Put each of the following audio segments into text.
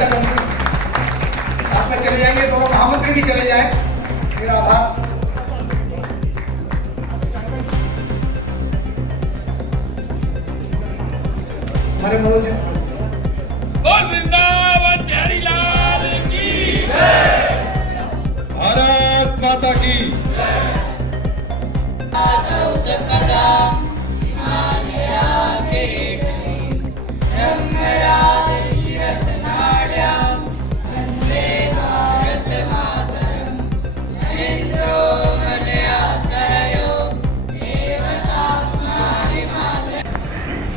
महिला मंत्री साथ में चले जाएंगे, दोनों महामंत्री भी चले जाएं। मेरा आभार। हमारे मनोज वृंदावन बिहारी लाल की जय, भारत माता की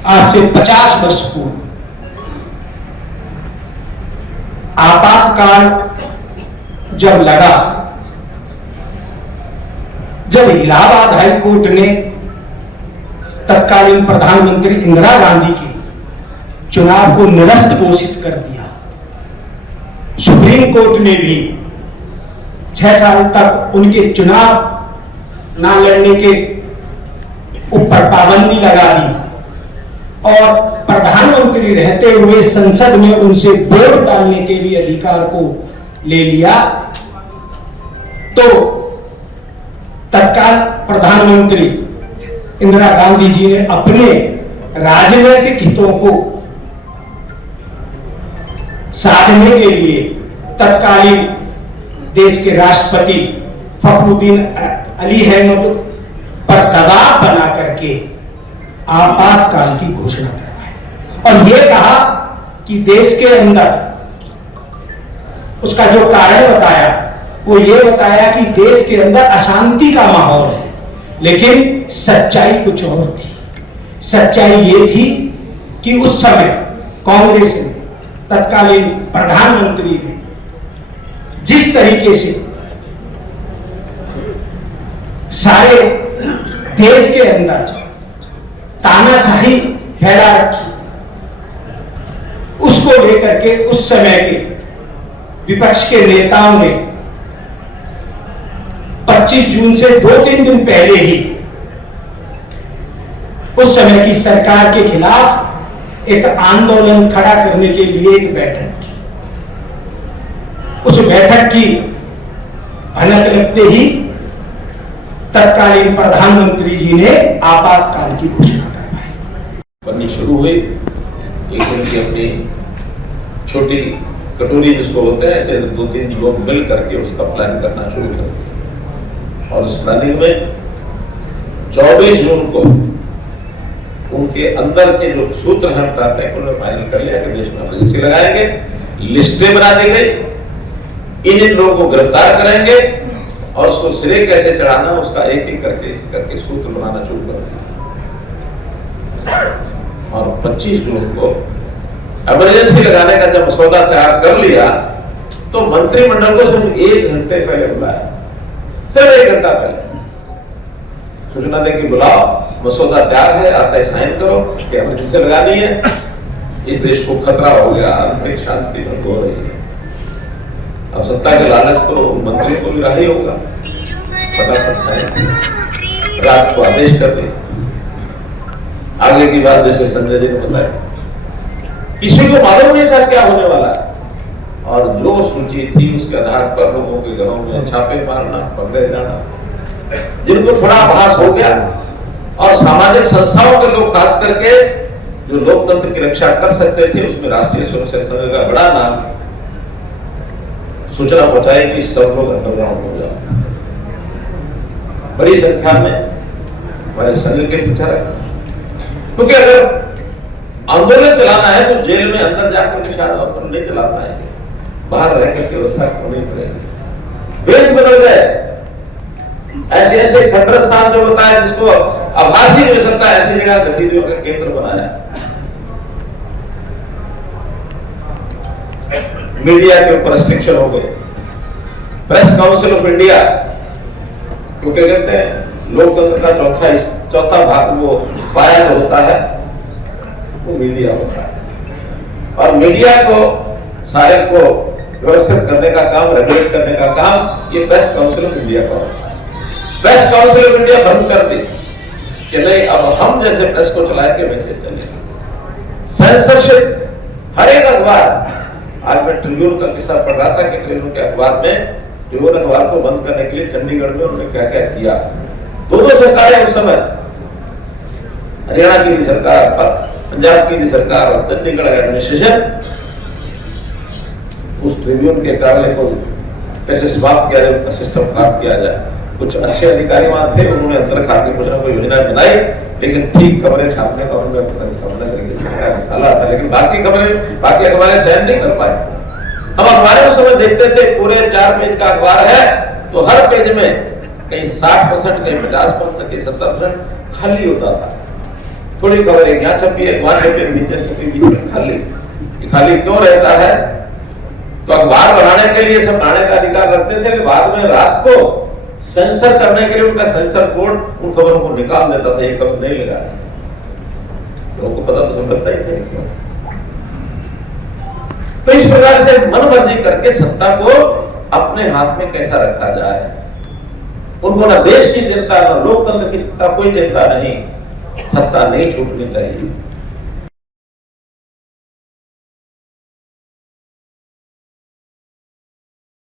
आज से 50 वर्ष पूर्व आपातकाल जब लगा, जब इलाहाबाद हाई कोर्ट ने तत्कालीन प्रधानमंत्री इंदिरा गांधी के चुनाव को निरस्त घोषित कर दिया, सुप्रीम कोर्ट ने भी 6 साल तक उनके चुनाव ना लड़ने के ऊपर पाबंदी लगा दी और प्रधानमंत्री रहते हुए संसद में उनसे वोट डालने के लिए अधिकार को ले लिया, तो तत्काल प्रधानमंत्री इंदिरा गांधी जी ने अपने राजनीतिक हितों को साधने के लिए तत्कालीन देश के राष्ट्रपति फखरुद्दीन अली अहमद पर दबाव बना करके आपातकाल की घोषणा करवाई और यह कहा कि देश के अंदर उसका जो कारण बताया वो ये बताया कि देश के अंदर अशांति का माहौल है, लेकिन सच्चाई कुछ और थी। सच्चाई ये थी कि उस समय कांग्रेस ने, तत्कालीन प्रधानमंत्री ने जिस तरीके से सारे देश के अंदर तानाशाही फैला रखी, उसको लेकर के उस समय के विपक्ष के नेताओं ने 25 जून से 2-3 दिन पहले ही उस समय की सरकार के खिलाफ एक आंदोलन खड़ा करने के लिए एक बैठक की। उस बैठक की भनक लगते ही तत्कालीन प्रधानमंत्री जी ने आपातकाल की घोषणा बननी शुरू हुई। एक दिन की अपनी छोटी कटोरी जिसको होते हैं, ऐसे 2-3 लोग मिल करके उसका प्लान करना शुरू कर दिया और उस प्लानिंग में 24 जून को उनके अंदर के जो सूत्र हैं उन्होंने फाइनल कर लिया कि देश में एमरजेंसी लगाएंगे, लिस्टें बना दी गई, इन लोगों को गिरफ्तार करेंगे और उसको सिरे कैसे चढ़ाना उसका एक एक करके सूत्र बनाना शुरू कर दिया। और 25 जून को इमरजेंसी लगाने का जब मसौदा तैयार कर लिया तो मंत्रिमंडल को सिर्फ 1 घंटे पहले बुलाया, सिर्फ 1 घंटा पहले सूचना दे कि बुलाओ, मसौदा तैयार है, आता है साइन करो कि इमरजेंसी लगानी है, इस देश को खतरा हो गया, आंतरिक शांति भंग हो रही है। अब सत्ता के लालच तो मंत्री को भी राही होगा, फटाफट साइन रात को आदेश कर दे। आगे की बात जैसे संजय जी ने बताया, किसी को मालूम नहीं था क्या होने वाला है और जो सूची थी उसके आधार पर लोगों के घरों में छापे मारना, पकड़े जाना, जिनको थोड़ा आभास हो गया और सामाजिक संस्थाओं के लोग खास करके जो लोकतंत्र की रक्षा कर सकते थे, उसमें राष्ट्रीय स्वयंसेवक संघ का बड़ा नाम सूचना पहुंचाई कि सब लोग अंडरग्राउंड हो जाओ। बड़ी संख्या में हमारे संघ के प्रचारक, क्योंकि अगर आंदोलन चलाना है तो जेल में अंदर जाकर के शायद आंदोलन नहीं चला पाएंगे, बाहर रह करके व्यवस्था होनी पड़ेगी। देश बदल गए, ऐसे ऐसे खंडर स्थान जो होता है जिसको आभासी हो सकता है, ऐसी जगह गतिविधियों का केंद्र बनाया। मीडिया के ऊपर रिस्ट्रिक्शन हो गए। प्रेस काउंसिल ऑफ इंडिया, क्योंकि कहते हैं लोकतंत्र का चौथा भाग वो पाया जो होता है वो मीडिया होता है, और मीडिया को सारे को व्यवस्थित करने का काम, रेगुलेट करने का काम ये प्रेस काउंसिल ऑफ इंडिया का होता है। प्रेस काउंसिल ऑफ इंडिया बंद कर दी कि नहीं, अब हम जैसे प्रेस को चलाएंगे वैसे चलेंगे। सेंसरशिप, हर एक अखबार आज मैं ट्रिब्यून का किस्सा पढ़ रहा था कि ट्रिब्यून के अखबार में, ट्रिब्यून अखबार को बंद करने के लिए चंडीगढ़ में उन्होंने क्या क्या किया। दो सरकारें उस समय, हरियाणा की भी सरकार, पंजाब की भी सरकार और चंडीगढ़ एडमिनिस्ट्रेशन, उस ट्रिब्यून के कार्यालय को कैसे समाप्त किया जाए, उसका सिस्टम खराब किया जाए। कुछ अच्छे अधिकारी वहां थे, उन्होंने अंतर खा के कुछ ना कोई योजना बनाई, लेकिन ठीक खबरें छापने का उनका निकाला था, लेकिन बाकी खबरें, बाकी अखबारें सहन नहीं कर पाए। हम अखबारें उस समय देखते थे, पूरे 4 पेज का अखबार है तो हर पेज में कहीं 60%, कहीं 50%, कहीं 70% खाली होता था। थोड़ी खबरें यहाँ छपी है, वहां छपी है, नीचे छपी, बीच में खाली। ये खाली क्यों रहता है? तो अखबार बनाने के लिए सब लाने का अधिकार रखते थे, बाद में रात को सेंसर करने के लिए उनका सेंसर बोर्ड उन खबरों को निकाल देता था, ये खबर नहीं लगा। लोगों को पता तो सब लगता ही नहीं। तो इस प्रकार से मनमर्जी करके सत्ता को अपने हाथ में कैसा रखा जाए। उनको ना देश की चिंता, ना लोकतंत्र की चिंता, कोई चिंता नहीं। सत्ता नहीं छूटनी चाहिए।